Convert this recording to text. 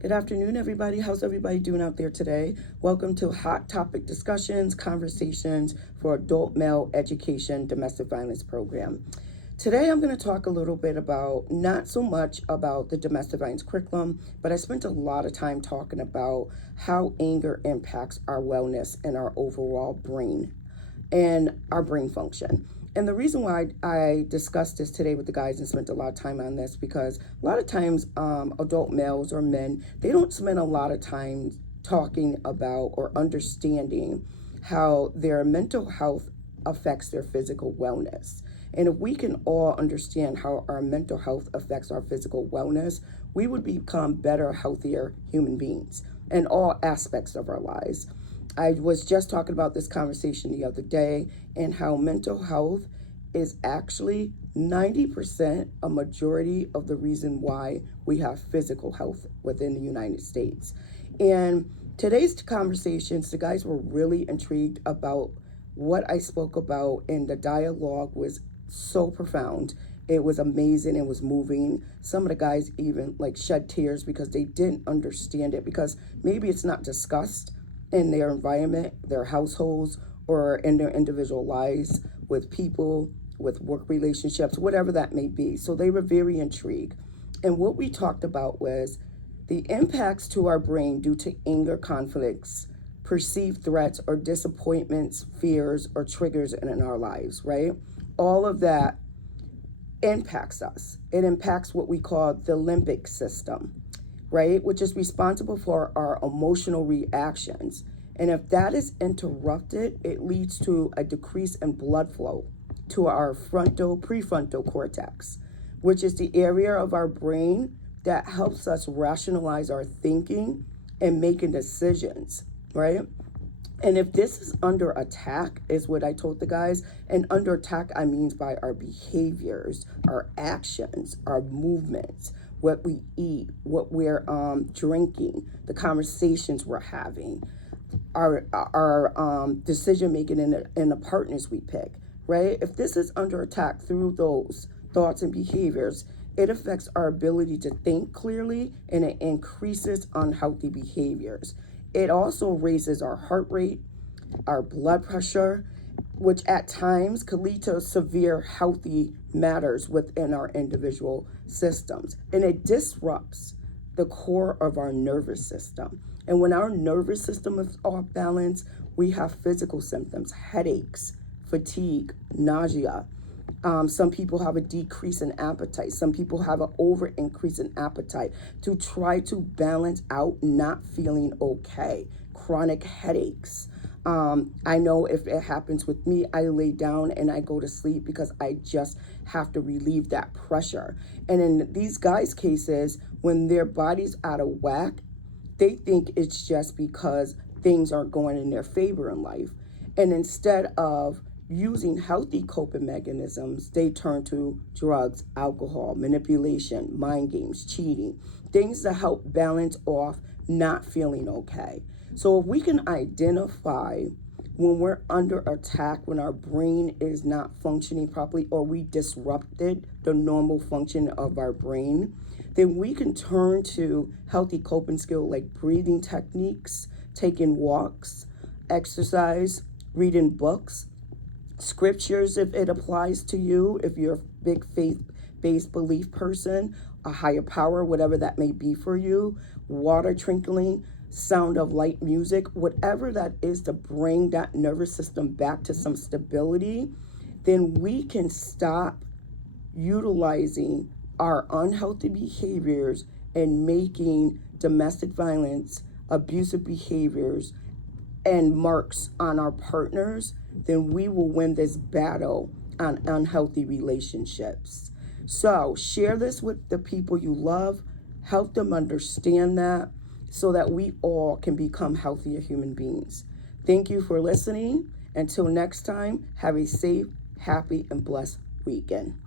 Good afternoon, everybody. How's everybody doing out there today? Welcome to Hot Topic Discussions, Conversations for Adult Male Education Domestic Violence Program. Today, I'm going to talk a little bit about not so much about the domestic violence curriculum, but I spent a lot of time talking about how anger impacts our wellness and our overall brain and our brain function. And the reason why I discussed this today with the guys and spent a lot of time on this, because a lot of times adult males or men, they don't spend a lot of time talking about or understanding how their mental health affects their physical wellness. And if we can all understand how our mental health affects our physical wellness, we would become better, healthier human beings in all aspects of our lives. I was just talking about this conversation the other day and how mental health is actually 90% a majority of the reason why we have physical health within the United States. And today's conversations, the guys were really intrigued about what I spoke about, and the dialogue was so profound. It was amazing. It was moving. Some of the guys even shed tears because they didn't understand it, because maybe it's not discussed in their environment, their households, or in their individual lives with people, with work relationships, whatever that may be. So they were very intrigued. And what we talked about was the impacts to our brain due to anger, conflicts, perceived threats, or disappointments, fears, or triggers in our lives, right? All of that impacts us. It impacts what we call the limbic system, right? Which is responsible for our emotional reactions. And if that is interrupted, it leads to a decrease in blood flow to our prefrontal cortex, which is the area of our brain that helps us rationalize our thinking and making decisions, right? And if this is under attack, is what I told the guys, and under attack, I mean by our behaviors, our actions, our movements, what we eat, what we're drinking, the conversations we're having, our decision making in the partners we pick, right? If this is under attack through those thoughts and behaviors, it affects our ability to think clearly, and it increases unhealthy behaviors. It also raises our heart rate, our blood pressure, which at times could lead to severe healthy matters within our individual systems. And it disrupts the core of our nervous system. And when our nervous system is off balance, we have physical symptoms, headaches, fatigue, nausea. Some people have a decrease in appetite. Some people have an over increase in appetite to try to balance out not feeling okay. Chronic headaches. I know if it happens with me, I lay down and I go to sleep because I just have to relieve that pressure. And in these guys' cases, when their body's out of whack, they think it's just because things aren't going in their favor in life. And instead of using healthy coping mechanisms, they turn to drugs, alcohol, manipulation, mind games, cheating, things that help balance off not feeling okay. So if we can identify when we're under attack, when our brain is not functioning properly, or we disrupted the normal function of our brain, then we can turn to healthy coping skills like breathing techniques, taking walks, exercise, reading books, scriptures if it applies to you, if you're a big faith-based belief person, a higher power, whatever that may be for you, water trickling, sound of light music, whatever that is to bring that nervous system back to some stability, then we can stop utilizing our unhealthy behaviors and making domestic violence, abusive behaviors, and marks on our partners. Then we will win this battle on unhealthy relationships. So share this with the people you love, help them understand that, so that we all can become healthier human beings. Thank you for listening. Until next time, have a safe, happy, and blessed weekend.